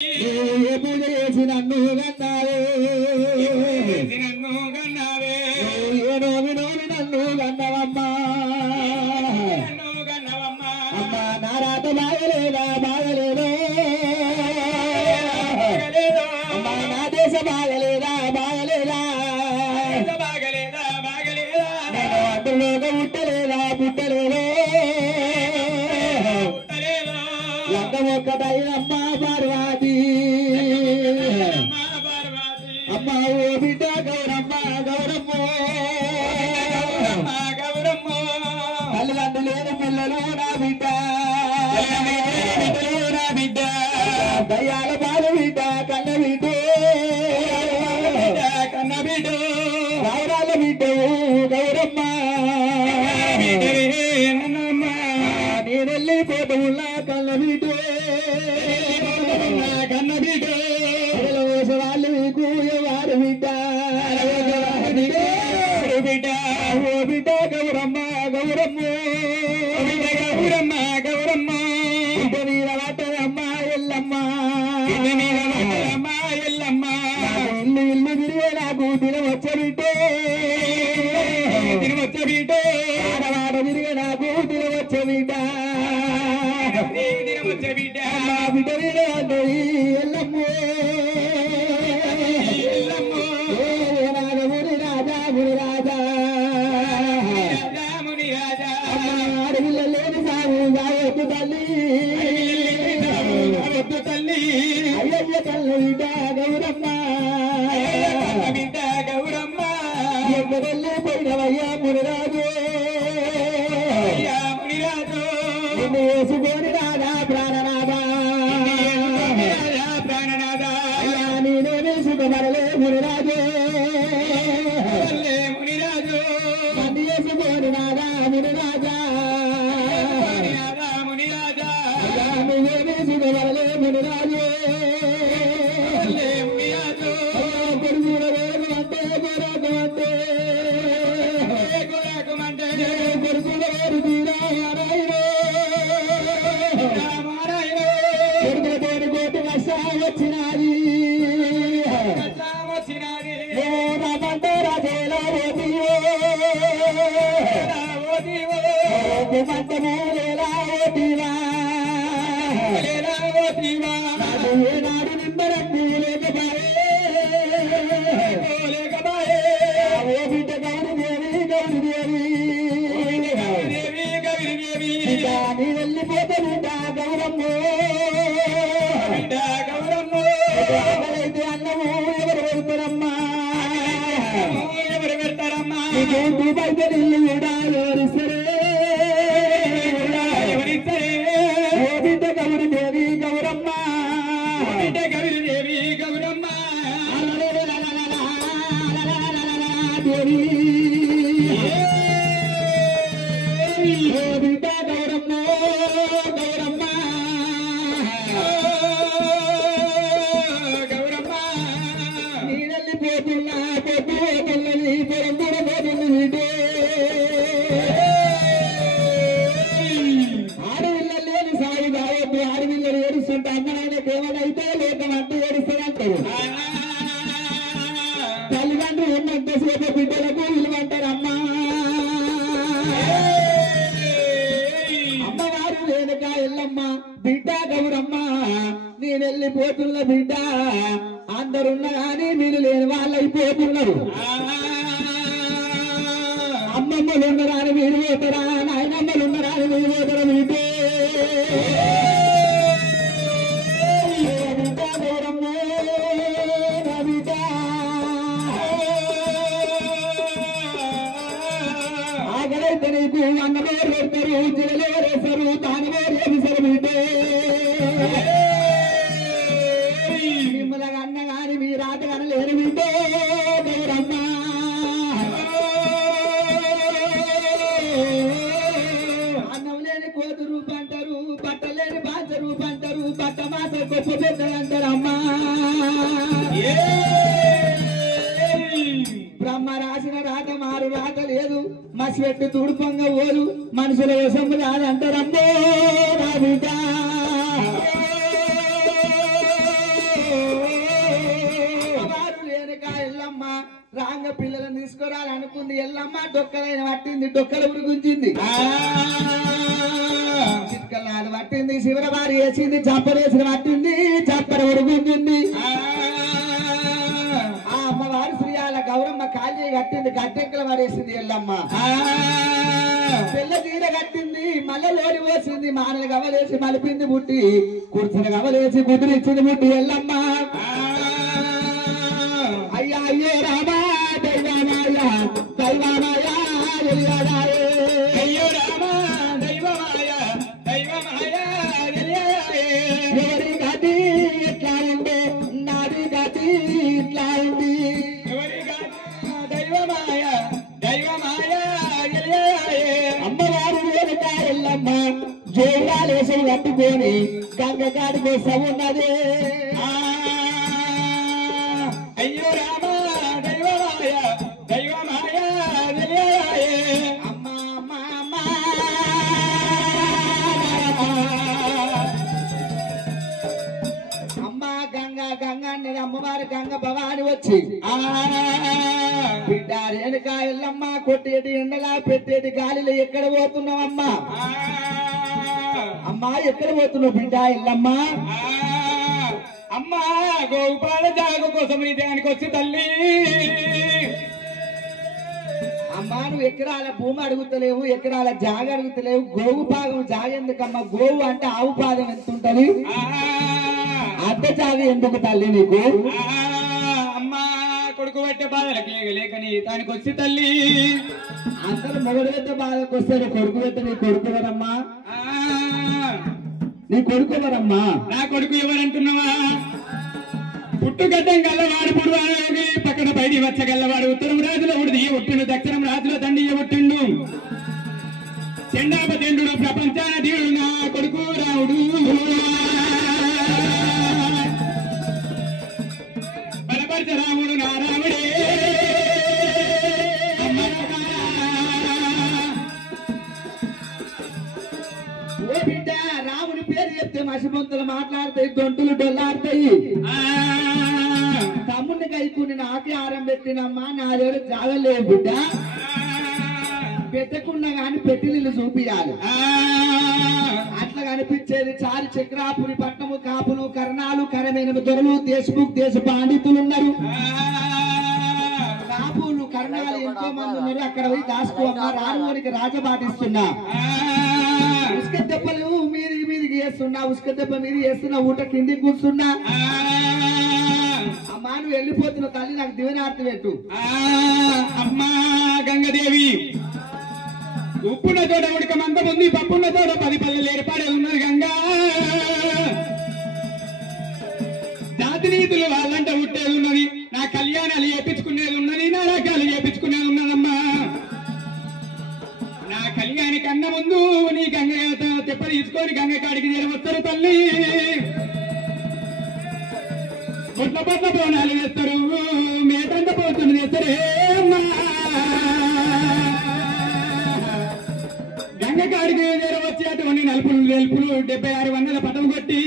పూజ చేసి నన్ను గన్నావే Novi Novi నన్ను గన్నవమ్మా అమ్మా నా రాత బాగలేదా బాగలేదో అమ్మా నా దేశ బాగలేదా బాగలేదా నేను అందులోక పుట్టలేదా పుట్టలేదో లంగమొక్కటైనమ్మా పార్వతి అమ్మా ఓ బిడ్డ గౌరమ్మ గౌరమ్మ తల్లిదండ్రులు లేని పిల్లలు నా బిడ్డ దయ్యాల పాలు బిడ్డ కన్న బిడ్డ గౌరాల బిడ్డ గౌరమ్మ నేనెళ్ళిపోతున్నా కన్న బిడ్డ కన్న బిడ్డ వాళ్ళు మీకు ఎవరు బిడ్డ బిడ్డ ఓ బిడ్డ గౌరమ్మ గౌరమ్మ గౌరమ్మ గౌరమ్మ నీల పట్టదమ్మ ఎల్లమ్మ ఎల్లమ్మ ఇల్లు ఇల్లు తిరిగే నాకు తినవచ్చ బిడ్డే తినవచ్చ బిడ్డ ఆడవాడ తిరిగే నాకు తినవచ్చ బిడ్డ తినవచ్చ బిడ్డ బిడ్డ ఎల్లమ్మ అయ్యయ్య కళ్ళ బిడ్డ గౌరమ్మ బిడ్డ గౌరమ్మ ఎక్కడెళ్ళి పోయినవయ్యా మునిరాజు మునిరాజు నిన్ను వేసుకొని రాదా ప్రాణనాథా ప్రాణనాథా నేనే వేసుకుమరలే మునిరాజు మునిరాజు నన్ను వేసుకొని రాదా మునిరాజా మునిరాజా నువ్వే వేసుకుమరలే మునిరాజు వచ్చినది రాజేలా ఏనాడు నింబరంగు లేకపాయే ఓ బిడ్డ గౌరిదేవి గౌరిదేవి నీ వెళ్ళిపోతే బిడ్డ గౌరమ్మ అయితే అన్నము ఎవరు పెడతారమ్మా ఎవరు పెడతారమ్మా అయితే నిల్లు కూడా ఎవరిస్తారే ఓ బిడ్డ గౌరిదేవి గౌరమ్మ బిడ్డ గౌరిదేవి గౌరమ్మ దేవి ఓ బిడ్డ గౌరమ్మ గౌరమ్మ పోతున్నా పొద్దు పోతున్నది పొరందర పోతున్నది ఆడపిల్లలు లేని సాగు కావద్దు ఆడపిల్లలు ఏడుస్తుంటే అమ్మ నాయనకి ఏమైనా లేకమంటే ఏడుస్తారంటారు తల్లిదండ్రులు ఉన్నంతసేపు బిడ్డలకు విలువంటారమ్మా అమ్మవారు లేనక ఎల్లమ్మ బిడ్డ గౌరమ్మ నేను వెళ్ళిపోతున్న బిడ్డ అందరున్నా కానీ మీరు లేని వాళ్ళు అయిపోతున్నారు అమ్మమ్మలు ఉన్నారా అని మీరు పోతారా నాయనమ్మలు ఉన్నారా అని మీరు పోతారా మీటే ఆకలైతే నీకు అన్నమేరు పెడతారు జిరలేరేస్తారు తానమేరు వేస్తారు మీటే మిమ్మల్ని అన్న గాని మీ రాత కానీ లేని వింటే గౌరమ్మ అన్నం లేని కోతు రూపు అంటారు బట్టలేని బాచ రూపు అంటారు బట్ట మాస గొప్ప పెద్దలు అంటారు అమ్మా బ్రహ్మ రాసిన రాత మారు రాత లేదు మసి పెట్టి తుడుపంగా ఓలు మనుషుల వశము కాదంటారమ్మో నా బిడ్డ దారిలో పిల్లలను తీసుకురాలనుకుంది ఎల్లమ్మ డొక్కలైన పట్టింది డొక్కల ఉరుగుంచింది చిట్కల్లాలు పట్టింది శివరవారి వేసింది చప్పరేసిన పట్టింది చప్పర ఉరుగుంచింది ఆ అమ్మవారి శ్రీయాల గౌరమ్మ కాళ్ళ కట్టింది గట్టెక్కల పడేసింది ఎల్లమ్మ పిల్ల తీర కట్టింది మళ్ళీ లోడి పోసింది మానలు గవలేసి మలిపింది బుట్టి కూర్చుని గవలేసి కుదిరిచ్చింది బుట్టి ఎల్లమ్మ అయ్యా అయ్యే రామా దైవమాయ దైవమాయ అయ్యో రామా దైవమాయ దైవమాయ ఎవరి గతి ఇట్లా ఉంది నాది గతి ఇట్లా ఉంది ఎవరి దైవమాయ దైవమాయ అమ్మవారు వెనుక ఎల్లమ్మ జోయాలేసం కట్టుకొని గంగగాడి కోసం ఉన్నది అయ్యో రామా దైవమాయ దైవమాయ అమ్మ అమ్మ అమ్మ అమ్మ గంగ గంగ అన్నది అమ్మవారి గంగ భవాని వచ్చి బిడ్డ రేణుక ఎల్లమ్మ కొట్టేటి ఎండలా పెట్టేటి గాలిలో ఎక్కడ పోతున్నావు అమ్మా అమ్మా ఎక్కడ పోతున్నావు బిడ్డ ఎల్లమ్మ అమ్మా గోపాల జాగ కోసం నీ దానికి వచ్చి తల్లి అమ్మా నువ్వు ఎకరాల భూమి అడుగుతలేవు ఎకరాల జాగ అడుగుతలేవు గోవు పాదం జాగ ఎందుకమ్మా గోవు అంటే ఆవు పాదం ఎంత ఉంటది అడ్డ జాగ ఎందుకు తల్లి నీకు అమ్మా కొడుకు పెట్టే బాధలకు లేకని దానికి వచ్చి తల్లి అందరు మొగడు పెట్టే బాధకు వస్తారు కొడుకు పెట్ట నీ కొడుకు ఎవరమ్మా నీ కొడుకు ఎవరమ్మా నా కొడుకు ఎవరంటున్నావా పుట్టుగడ్డం గల్లవాడు పుడువాడు పక్కన బయటి వచ్చగల్లవాడు ఉత్తరం రాజులో ఉడిది ఒట్టిండు దక్షిణం రాజులో దండి ఒట్టిండు చెండాపచండు ప్రపంచాన దేవుడు నా కొడుకు రావుడు బలపరిచ రాముడు నా రాముడే ఓ బిడ్డ రాముడి పేరు చెప్తే మసిమంతులు మాట్లాడతాయి దొంటులు డొల్లాడతాయి తమ్ముడిని కైకుని నాకే ఆరం పెట్టినమ్మా నా దగ్గర జాగలేదు బిడ్డ పెట్టకుండా గాని పెట్టి నీళ్ళు చూపియాలి అట్లా కనిపించేది చారి చక్రాపురి పట్టణము కాపులు కర్ణాలు కరమైన దొరలు దేశముఖ్ దేశ పండితులు ఉన్నారు కాపులు కర్ణాలు ఎంతో మంది ఉన్నారు అక్కడ పోయి దాచుకోమ్మా రానువారికి రాజబాటిస్తున్నా ఉసుక దెబ్బలు మీదికి వేస్తున్నా ఉసుక దెబ్బ మీది వేస్తున్నా ఊట కిందికి కూర్చున్నా అమ్మా నువ్వు వెళ్ళిపోతున్న తల్లి నాకు దివనార్తి పెట్టు అమ్మా గంగదేవి ఉప్పున్న తోట ఉడక మందం ఉంది పప్పున్న తోట 10 పల్లెలు ఏర్పాడే ఉన్నది గంగా జాతి నీతులు వాళ్ళంట ఉట్టేది ఉన్నది నా కళ్యాణాలు చేపించుకునేది ఉన్నది నా రకాలు చేపించుకునేది ఉన్నదమ్మా నా కళ్యాణి కన్నా ముందు నీ గంగ తెప్ప తీసుకొని గంగ కాడికి చేరవస్తారు తల్లి పొట్ల పొట్ల బోనాలు చేస్తారు మేటంత పోతుంది చేస్తారు అమ్మా గంగ కాడికి చేరవచ్చి అటువంటి నలుపులు 76 వందల పటం కొట్టి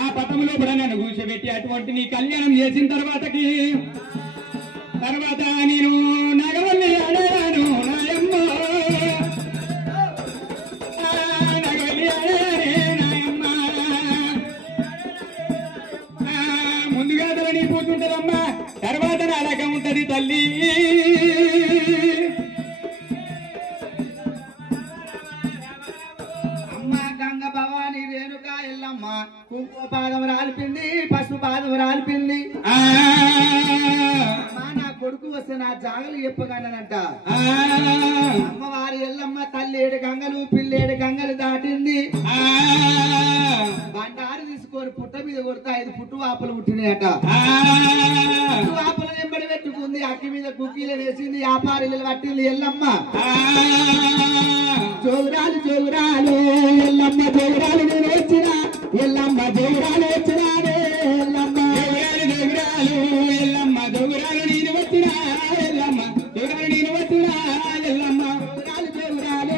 ఆ పటంలో కూడా నన్ను కూర్చోబెట్టి అటువంటి నీ కళ్యాణం చేసిన తర్వాత నేను నగవల్లి ఆడాను నాయమ్మ నగవల్లి ఆడానే నాయమ్మ ముందుగా నీ పూతుంటదమ్మా తర్వాత నాడక ఉంటది తల్లి భవాని రేణుక ఎల్లమ్మ కుంకుమ పాదం రాలిపింది పసుపు పాదం రాలిపింది నా కొడుకు వస్తే నా జాగలు చెప్పగలనంట అమ్మవారి ఎల్లమ్మ తల్లి 7 గంగలు పిల్లి 7 గంగలు దాటింది బండారు తీసుకొని పుట్ట మీద కొడతా 5 పుట్టు వాపలు పుట్టినాయట పుట్టు వాపలు వెంబడి పెట్టుకుంది అక్కి మీద కుక్కీలు వేసింది వ్యాపారులు పట్టింది ఎల్లమ్మ జోగురాలు జోగురాలు ఎల్లమ్మ జోగురాలు నేను వచ్చిన ఎల్లమ్మ జోగురాలు వచ్చినానే ఎల్లమ్మ జోగురాలు ఎల్లమ్మ జోగురాలు నేను వచ్చిన ఎల్లమ్మ జోగురాలు నేను వచ్చిన ఎల్లమ్మ జోగురాలు జోగురాలు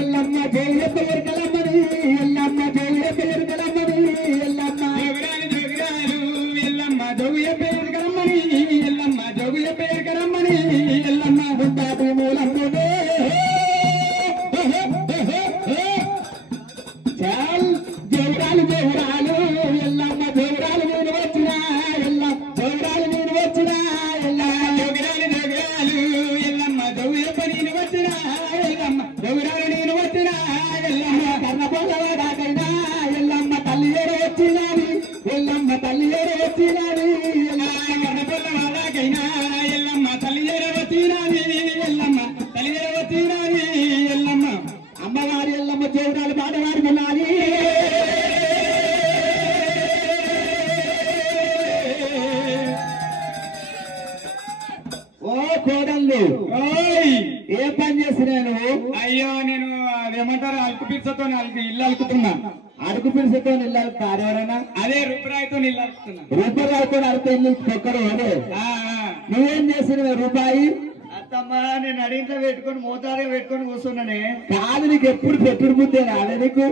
ఎల్లమ్మ జోగులమ్మ ఎరకలమ్మని ఎల్లమ్మ జోగులమ్మ ఎరకలమ్మని ఎల్లమ్మ జోగురాలు జోగురాలు ఎల్లమ్మ జోగులమ్మ ఎరకలమ్మని ఎల్లమ్మ జోగులమ్మ ఎల్లమ్మ తల్లి వచ్చినది వాళ్ళకైనా ఎల్లమ్మ తల్లి వచ్చినది ఎల్లమ్మ తల్లి వచ్చినది ఎల్లమ్మ అమ్మవారి ఎల్లమ్మ జోరాలు పాడవారు వినాలి ఓ కోడళ్ళు ఏ పని చేసినా నువ్వు అయ్యో నేను అదేమంటారు అలుకు పిచ్చతో ఇల్లు అలుకుతున్నా అడుగు పిలిచితో ఇల్లు అలుకుతారు ఎవరైనా అదే రూపాయితో ఇల్లు అలుకుతున్నా రూపాయలతో అడితే ఇల్లు ఒక్కరు అదే నువ్వేం చేసినవే రూపాయి అత్తమ్మా నేను అడిగితే పెట్టుకొని మోతారుగా పెట్టుకొని కూర్చున్నానే కాదు నీకు ఎప్పుడు పెట్టుడు బుద్ధి రాలే నీకు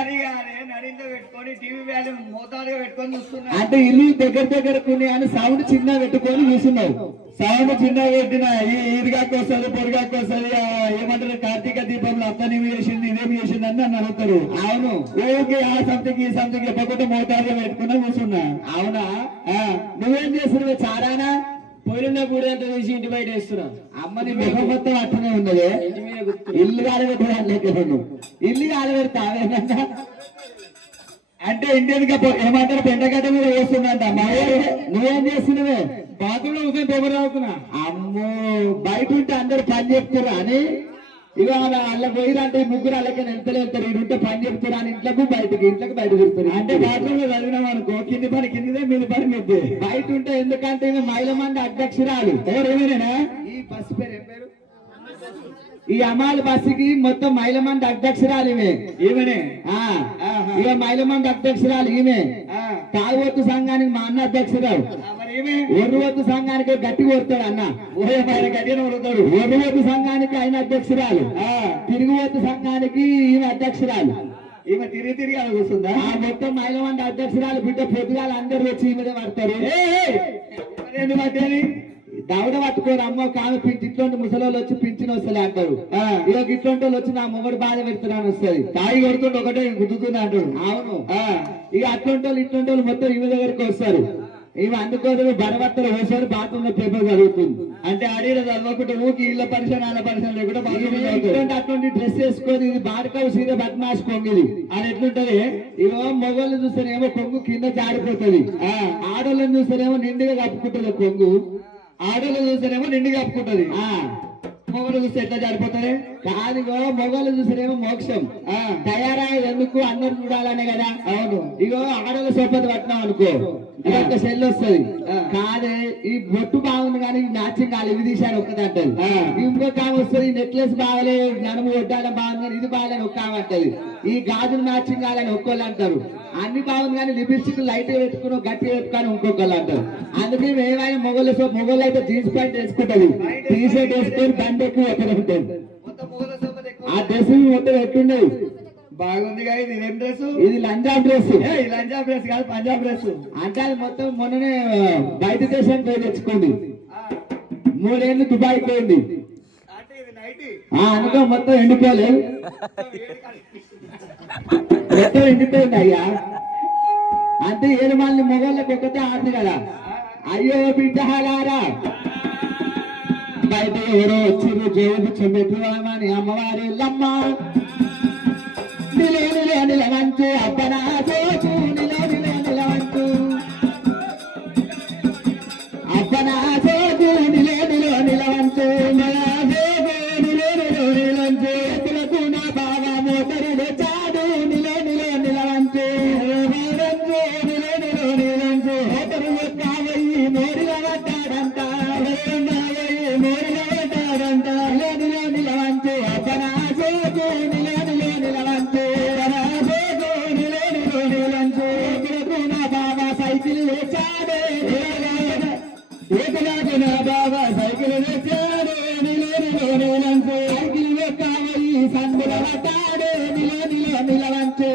అది కాదే నడింతో పెట్టుకొని టీవీ వ్యాల్యూ మోతారుగా పెట్టుకొని చూస్తున్నా అంటే ఇల్లు దగ్గర కొన్ని అని సౌండ్ చిన్న పెట్టుకొని చూస్తున్నావు సౌండ్ చిన్న పెట్టిన ఈదిగాకి వస్తుంది పొడిగాకి వస్తుంది ఏమంటారు కార్తీక దీపంలో అత్తనేమి చేసింది ఇదేమి చేసింది అని నన్ను అడుగుతారు. అవును ఓకే ఆ సంతకి ఈ సంతకి ఎప్పకుండా మోతారుగా పెట్టుకున్నా కూర్చున్నా. అవునా నువ్వేం చేస్తున్నావు చారానా పొయ్యిన గుడి అంతా తీసి ఇంటి బయట వేస్తున్నా. అమ్మని ముఖం మొత్తం అట్లనే ఉన్నదే ఇల్లు కాలబెట్టడానికి ఇల్లు కాలబెడతావేనన్నా అంటే ఇంటికి ఏమంటారు పెంటగడ్డ మీద వేస్తుందంట. నువ్వేం చేస్తున్నావే బాత్రూంలో ఉదయం పేపర్ రావుతున్నా. అమ్మో బయట ఉంటే అందరు పని చెప్తారు అని ఇక అలా పోయిరంటే ముగ్గురు అలాగే వెళ్తలేస్తారు ఇటుంటే పని చెప్తారు అని ఇంట్లోకి బయట చెప్తారు. అంటే బాత్రూమ్ లో చదివినాం అనుకో కింది పని కిందిదే మీద పని మీదే. బయట ఉంటే ఎందుకంటే మహిళ మంది అధ్యక్షురాలు ఎవరేమైనా ఈ బస్సు పేరు ఏం పేరు ఈ అమాల్ బస్సుకి మొత్తం మహిళ మంది అధ్యక్షురాలు ఈమె ఇక మహిళ మంది అధ్యక్షురాలు ఈమె తాగుబోతు సంఘానికి మా అన్న అధ్యక్షురాలు ఒర్రువద్దు సంఘానికి గట్టి కొడతాడు అన్న గట్టిగా కొడతాడు. ఒర్రువద్దు సంఘానికి ఆయన అధ్యక్షురాలు తిరుగుబోతు సంఘానికి ఈమె అధ్యక్షురాలు. ఈమె తిరిగి అలా కూర్చుందా. ఆ మొత్తం మహిళ మంది అధ్యక్షురాలు బిడ్డ పొద్దుగాల అందరు వచ్చి ఈమె పడతారు. ఎందుకు పట్టేది దవడ పట్టుకోరు అమ్మ కామె ఇట్లాంటి ముసలోళ్ళు వచ్చి పింఛన్ వస్తలే అంటారు. ఇక ఇట్లాంటి వాళ్ళు వచ్చి నా మొగడు బాధ పెడుతున్నాను వస్తుంది తాయి కొడుతుంటే ఒకటే గుద్దుతున్నా అంటాడు. అవును ఇక అట్లాంటి వాళ్ళు ఇట్లాంటి వాళ్ళు మొత్తం ఈమె దగ్గరికి వస్తారు. ఈమె అందుకోసం బరబట్టలు వేసారు బాత్రూమ్ లో పేపర్ జరుగుతుంది. అంటే అడిగిన చదవకుంటే ఊకి ఇళ్ళ పరిశ్రమ అల్ల పరిశ్రమ లేకుండా బాత్రూమ్ అటువంటి డ్రెస్ వేసుకొని ఇది బాడకావు సీర బట్మాష్ కొంగిది అది ఎట్లుంటది. ఇగో మొగోళ్ళు చూస్తేనేమో కొంగు కింద జారిపోతుంది. ఆడోళ్ళని చూస్తేనేమో నిండుగా కప్పుకుంటుంది కొంగు. ఆడోళ్ళు చూస్తేనేమో నిండి కప్పుకుంటది. మొగలు చూస్తే ఎట్లా జారిపోతారే. కాదుగో మొగోళ్ళు చూస్తేనేమో మోక్షం. తయారయ్యేది ఎందుకు అందరు చూడాలనే కదా. అవును ఇగో ఆడోళ్ళ సోపతి పట్టినాం అనుకో ఇదొక సెల్ వస్తుంది. కాదే ఈ బొట్టు బాగుంది కానీ మ్యాచింగ్ కాదు ఇవి తీశారు ఒక్కది అంటది. ఇంకొక ఆమె వస్తుంది నెక్లెస్ బాగలేదు నడుము కొట్టాల బాగుంది కానీ ఇది బాగాలని ఒక్క ఆమె అంటది. ఈ గాజులు మ్యాచింగ్ కాదని ఒక్కోళ్ళు అంటారు. అన్ని బాగుంది కానీ లిప్స్టిక్ లైట్ గా పెట్టుకుని గట్టిగా పెట్టుకొని ఇంకొకళ్ళు అంటారు. అందుకే ఏమైనా మొగోళ్ళు అయితే జీన్స్ ప్యాంట్ వేసుకుంటది టీ షర్ట్ వేసుకొని బండి ఎక్కువ ఎక్కడ ఉంటుంది. ఆ డ్రెస్ మొత్తం ఎట్లుండదు బాగుంది కానీ ఇది ఏం డ్రెస్. ఇది లంజా డ్రెస్. లంజా డ్రెస్ కాదు పంజాబ్ డ్రెస్. అంటే అది మొత్తం మొన్ననే బయట దేశానికి పోయి తెచ్చుకోండి. 3 ఏళ్ళు దుబాయ్ పోయింది. అందుకో మొత్తం ఎండిపోలేదు మొత్తం ఎండిపోయింది అయ్యా. అంటే 7 మంది మొగళ్ళకి ఒకటే ఆడింది కదా. అయ్యో బిడ్డహాలారా బయట ఎవరో వచ్చిర్రు జోబు చెంబెట్టుకోమని అమ్మవారి ఎల్లమ్మ నిలవంచు అప్పనా సోకు నిలవంచు అప్పనా సోకు నిలవంచు నిలవంచు ఎత్తులకు నా బాగా మోతరు చాడు నిలవంచు నిలవంచు మోతరు కావయి మోరిల పడ్డాడంట నిలవంచు అప్పనా సోకు నిలవంచు బాబా సైకిల్ వేచాడే నా బాబా సైకిల్ వేచాడే సైకిల్ కావయి సందుల పట్టాడే నిలవంచు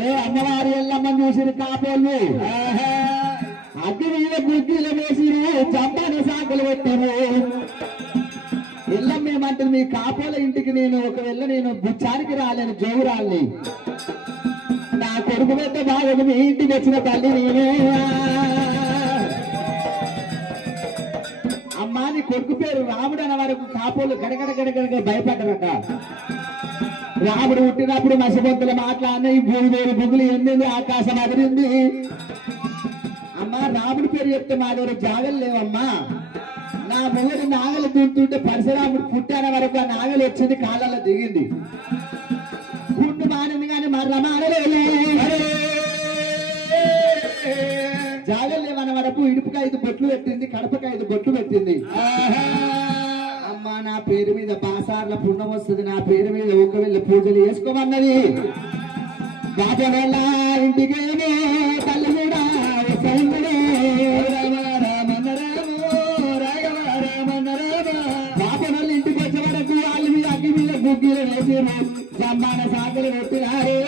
ఏ అమ్మవారి ఎల్లమ్మ చూసిరు కాపోళ్ళు అగ్గి మీద గుడ్డీలు వేసిరు చంపాను సాకులు పెట్టారు. ఎల్లమ్మ ఏమంటుంది మీ కాపోల ఇంటికి నేను ఒకవేళ నేను బుచ్చానికి రాలేను జోగురాలని నా కొడుకు పెద్ద బాగుంది మీ ఇంటికి వచ్చిన తల్లి నేనే. అమ్మా నీ కొడుకు పేరు రాముడు అన్న వరకు కాపోలు గడగడ భయపడ్డారట. రాముడు పుట్టినప్పుడు మసిబొంతులు మాట్లాడిన ఈ భూమి వేరు బుగులు ఎండింది ఆకాశం అదిరింది అమ్మా. రాముడి పేరు చెప్తే మా దగ్గర జాగలు లేవమ్మా. నా మొగడు నాగలు దుంతుంటే పరశురాముడు పుట్టిన వరకు ఆ నాగలు వచ్చింది, కాళ్ళలో దిగింది, గుండు మానింది కానీ మర్ర మానలేదు. జాగలు లేవన్న వరకు ఇడుపుకి 5 బొట్లు పెట్టింది, కడపకి 5 బొట్లు పెట్టింది. అమ్మా నా పేరు మీద బాసార్ల పుణ్యం వస్తుంది, నా పేరు మీద ఒక వెళ్ళి పూజలు చేసుకోమన్నది. బాబల ఇంటికేమో తల్లి కూడా బాబనోళ్ళు ఇంటికి వచ్చే వరకు వాళ్ళ మీద అగ్గి మీద గుగ్గిలు వేసి సంబాన సాకులు పెట్టినారే.